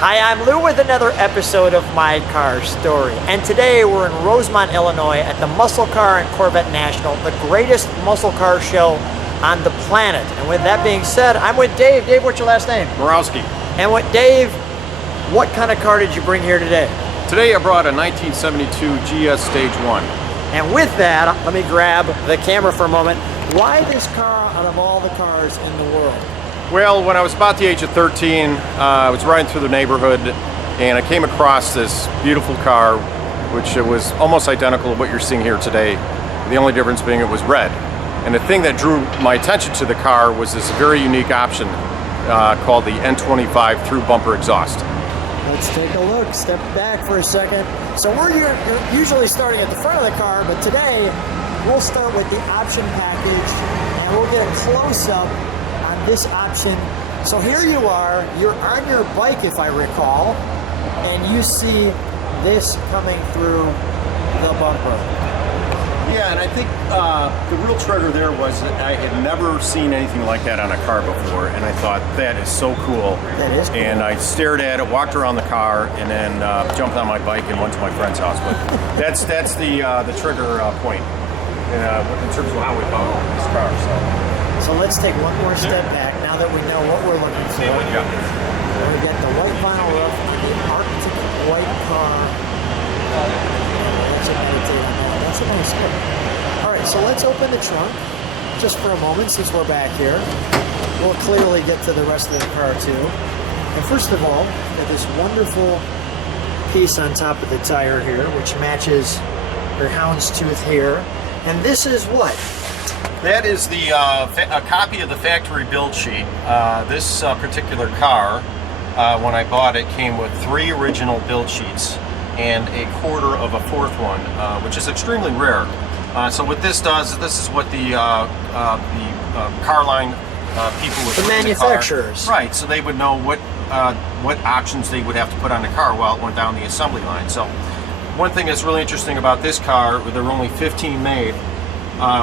Hi, I'm Lou with another episode of My Car Story. And today we're in Rosemont, Illinois at the Muscle Car and Corvette National, the greatest muscle car show on the planet. And with that being said, I'm with Dave. Dave, what's your last name? Murawski. And with Dave, what kind of car did you bring here today? Today I brought a 1972 GS Stage 1. And with that, let me grab the camera for a moment. Why this car out of all the cars in the world? Well, when I was about the age of 13, I was riding through the neighborhood and I came across this beautiful car, which was almost identical to what you're seeing here today. The only difference being it was red. And the thing that drew my attention to the car was this very unique option called the N25 through bumper exhaust. Let's take a look. Step back for a second. So you're usually starting at the front of the car, but today we'll start with the option package and we'll get a close-up on this option. So here you are, you're on your bike if I recall, and you see this coming through the bumper. Yeah, and I think the real trigger there was that I had never seen anything like that on a car before, and I thought, that is so cool. That is cool. And I stared at it, walked around the car, and then jumped on my bike and went to my friend's house. But that's the trigger point in terms of how we bought this car. So let's take one more step back now that we know what we're looking for. Yeah. We got the white vinyl roof, the Arctic white car. That's a nice car. All right, so let's open the trunk just for a moment since we're back here. We'll clearly get to the rest of the car too. And first of all, got this wonderful piece on top of the tire here, which matches your houndstooth here. And this is what? That is a copy of the factory build sheet. This particular car, when I bought it, came with 3 original build sheets and a quarter of a fourth one, which is extremely rare. So what this does, this is what the car line people would put in the manufacturers. car. Right, so they would know what options they would have to put on the car while it went down the assembly line. So one thing that's really interesting about this car, there were only 15 made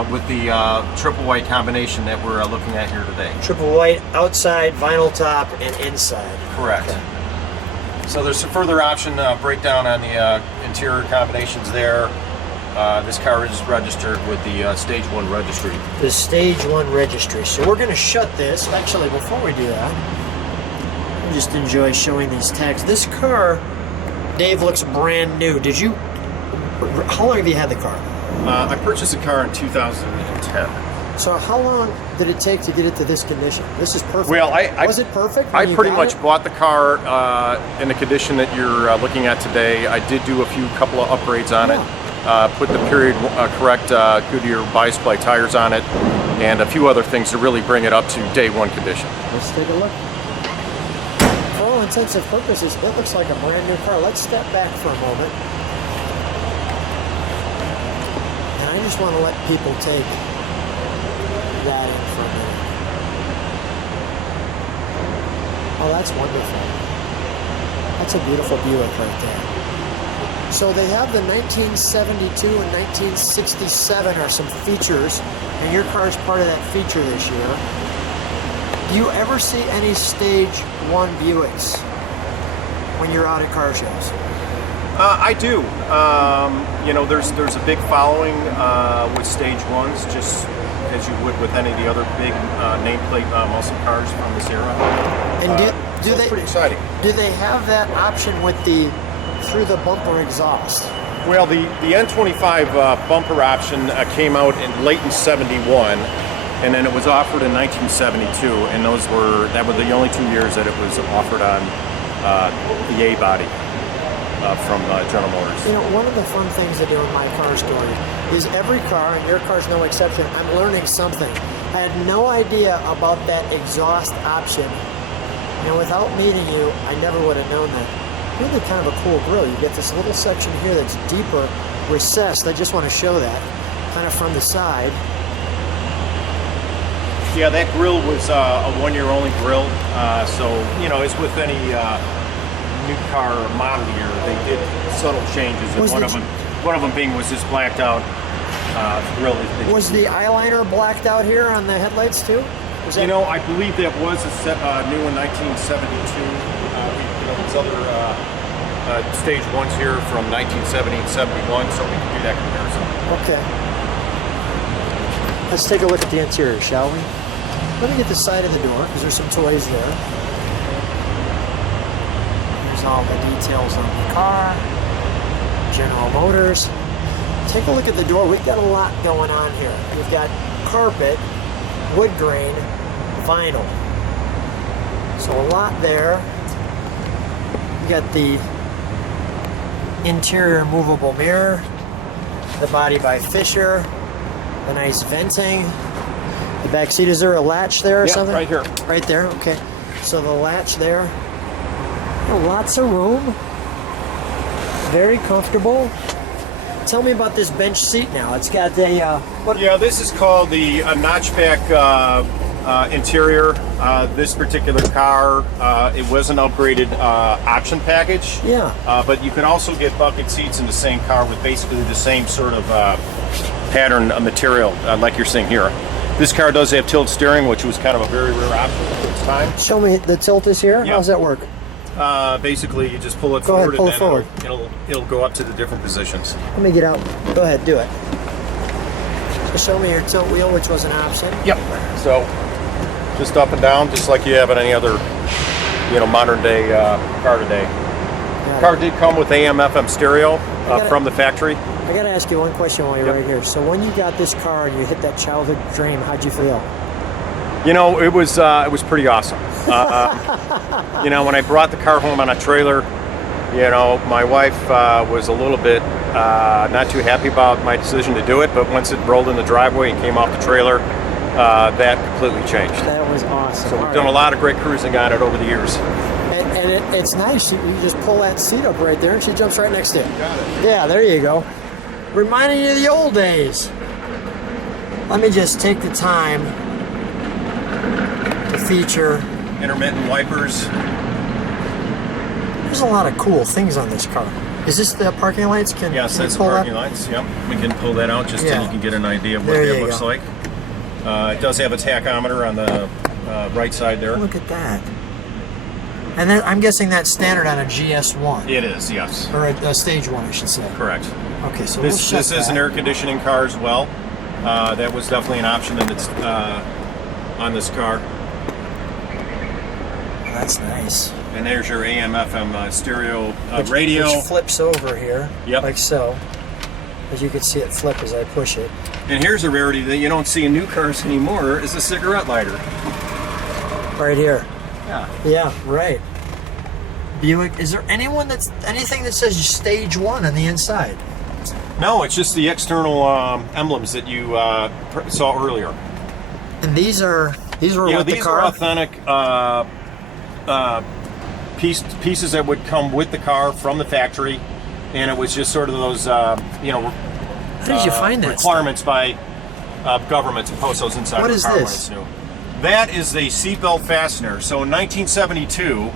with the triple white combination that we're looking at here today. Triple white, outside, vinyl top, and inside. Correct. Okay. So there's some further option breakdown on the interior combinations there. This car is registered with the Stage 1 registry. The Stage 1 registry. So we're going to shut this. Actually, before we do that, I just enjoy showing these tags. This car, Dave, looks brand new. How long have you had the car? I purchased the car in 2010. So how long did it take to get it to this condition? This is perfect. Well, was it perfect? I pretty much bought the car in the condition that you're looking at today. I did do a couple of upgrades on it. Put the period correct Goodyear bias ply tires on it, and a few other things to really bring it up to day 1 condition. Let's take a look. For all intents and purposes, it looks like a brand new car. Let's step back for a moment. And I just want to let people take that in for a minute. Oh, that's wonderful. That's a beautiful Buick right there. So they have the 1972 and 1967 are some features, and your car is part of that feature this year. Do you ever see any Stage 1 Buicks when you're out at car shows? I do. You know, there's a big following with Stage 1s, just as you would with any of the other big nameplate muscle cars from this era. And do so they? It's pretty exciting. Do they have that option with the through the bumper exhaust? Well, the N25 bumper option came out late in '71, and then it was offered in 1972, and that were the only 2 years that it was offered on the A body. From General Motors. You know, one of the fun things to do in My Car Story is every car, and your car's no exception, I'm learning something. I had no idea about that exhaust option, and without meeting you, I never would have known that. Really kind of a cool grill. You get this little section here that's deeper, recessed. I just want to show that, kind of from the side. Yeah, that grill was a 1-year-only grill, so, you know, as with any new car model year, they did subtle changes, and one of them being was this blacked out grill. Was the eyeliner blacked out here on the headlights too? You know, I believe that was a new in 1972. We other Stage 1s here from 1970 and 71, so we can do that comparison. Okay. Let's take a look at the interior, shall we? Let me get the side of the door, because there's some toys there. Here's all the details on the car. General Motors. Take a look at the door. We've got a lot going on here. We've got carpet, wood grain, vinyl. So a lot there. You got the interior movable mirror, the body by Fisher, the nice venting. The back seat, is there a latch there or something? Right here. Right there, okay. So the latch there. Oh, lots of room. Very comfortable. Tell me about this bench seat now. It's got a what? Yeah, this is called the notchback interior. This particular car, it was an upgraded option package. Yeah. But you can also get bucket seats in the same car with basically the same sort of pattern material, like you're seeing here. This car does have tilt steering, which was kind of a very rare option at its time. Show me the tilt is here. Yeah. How's that work? Basically, you just pull it Go ahead, forward, pull and it then forward. it'll go up to the different positions. Let me get out. Go ahead, do it. So show me your tilt wheel, which was an option. Yep. So just up and down, just like you have in any other, modern day car today. The car did come with AM/FM stereo from the factory. I gotta ask you one question while you're right here. So when you got this car and you hit that childhood dream, how'd you feel? It was pretty awesome. When I brought the car home on a trailer, my wife was a little bit not too happy about my decision to do it, but once it rolled in the driveway and came off the trailer, that completely changed. That was awesome. So we've done a lot of great cruising on it over the years. And it's nice. You just pull that seat up right there and she jumps right next to you. Got it. Yeah, there you go. Reminding you of the old days. Let me just take the time to feature. Intermittent wipers. There's a lot of cool things on this car. Is this the parking lights? Yes, can that's the pull parking that? lights. Yep, we can pull that out just so you can get an idea of what it looks like. It does have a tachometer on the right side there. Look at that. And then I'm guessing that's standard on a GS1. It is, yes. Or a Stage 1, I should say. Correct. Okay, so This is an air conditioning car as well. That was definitely an option in its, on this car. That's nice. And there's your AM/FM stereo radio. Which flips over here, Yep. like so. As you can see it flip as I push it. And here's a rarity that you don't see in new cars anymore, is a cigarette lighter. Right here. Yeah. Yeah, right. Buick. Is there anything that says Stage 1 on the inside? No, it's just the external emblems that you saw earlier. And these were with the car? These are authentic pieces that would come with the car from the factory, and it was just sort of those, How did you find that requirements by government to post those inside What the is car when this? it's new. That is a seatbelt fastener. So in 1972,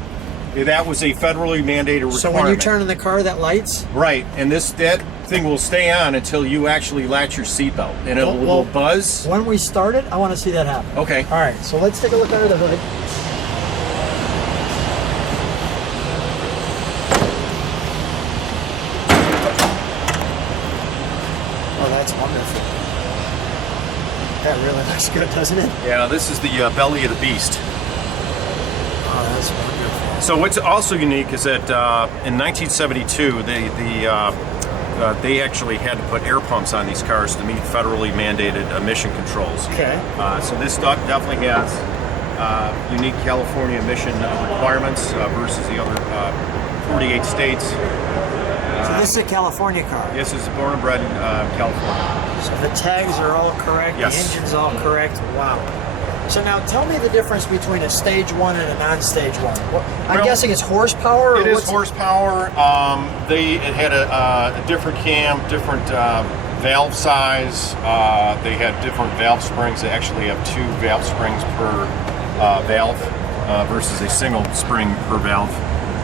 that was a federally mandated requirement. So when you turn in the car, that lights? Right, and that thing will stay on until you actually latch your seatbelt, and it will buzz. When we start it, I want to see that happen. Okay. All right, so let's take a look under the hood. Oh, that's wonderful. That really looks good, doesn't it? Yeah, this is the belly of the beast. Oh, that's wonderful. So what's also unique is that in 1972, they actually had to put air pumps on these cars to meet federally mandated emission controls. Okay. So this definitely has unique California emission requirements versus the other 48 states. So this is a California car. This is born and bred in California. So the tags are all correct, Yes. the engine's all correct. Wow. So now tell me the difference between a Stage 1 and a non-Stage 1. I'm guessing it's horsepower? It is horsepower. It had a different cam, different valve size. They had different valve springs. They actually have 2 valve springs per valve versus a single spring per valve.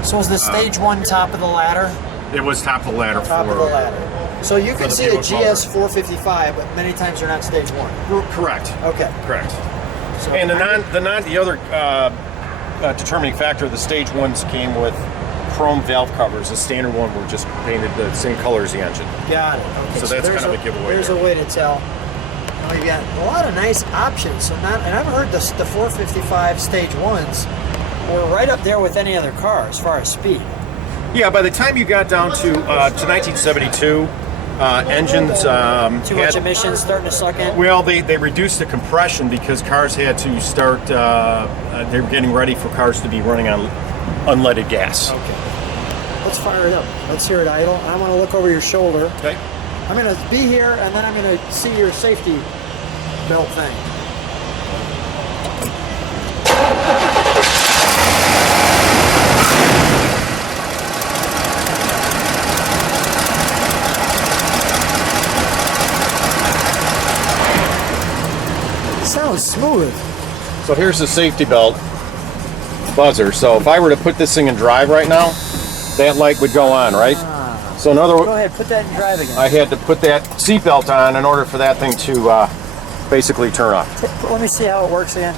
So is the Stage 1 top of the ladder? It was top of the ladder. Top of the ladder. So you can the see a Buick GS 455, but many times they're not Stage 1. Correct. Okay. Correct. So And the other determining factor, the Stage 1s came with chrome valve covers. The standard one were just painted the same color as the engine. Got it. Okay, So that's there's kind of a giveaway There's there. a way to tell. And we've got a lot of nice options. So not, and I've heard the 455 Stage 1s were right up there with any other car as far as speed. Yeah, by the time you got down to 1972, engines Too much emissions starting to suck in. well, they reduced the compression because cars had to start. They were getting ready for cars to be running on unleaded gas. Okay. Let's fire it up. Let's hear it idle. I want to look over your shoulder. Okay. I'm going to be here, and then I'm going to see your safety belt thing. Sounds smooth. So here's the safety belt buzzer. So if I were to put this thing in drive right now, that light would go on, right? So in other Go words, ahead, put that in drive again. I had to put that seatbelt on in order for that thing to basically turn off. Let me see how it works again.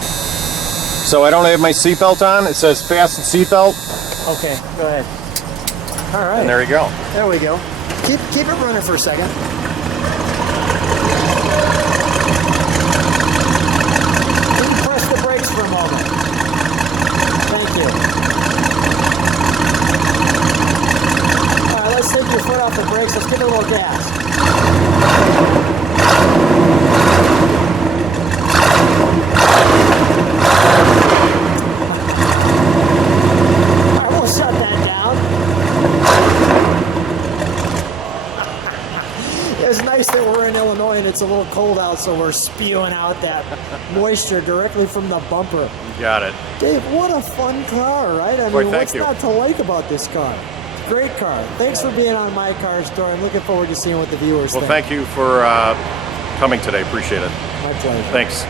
So I don't have my seatbelt on. It says fasten seatbelt, Okay, go ahead. All right. and there you go. There we go. Keep it running for a second. Can you press the brakes for a moment? Thank you. All right, let's take your foot off the brakes. Let's give it a little gas. All right, we'll shut that down. It's nice that we're in Illinois and it's a little cold out, so we're spewing out that moisture directly from the bumper. You got it. Dave, what a fun car, right? I Boy, mean, thank what's you. not to like about this car? Great car. Thanks for being on My Car Store. I'm looking forward to seeing what the viewers Well, think. thank you for coming today. Appreciate it. My pleasure. Thanks.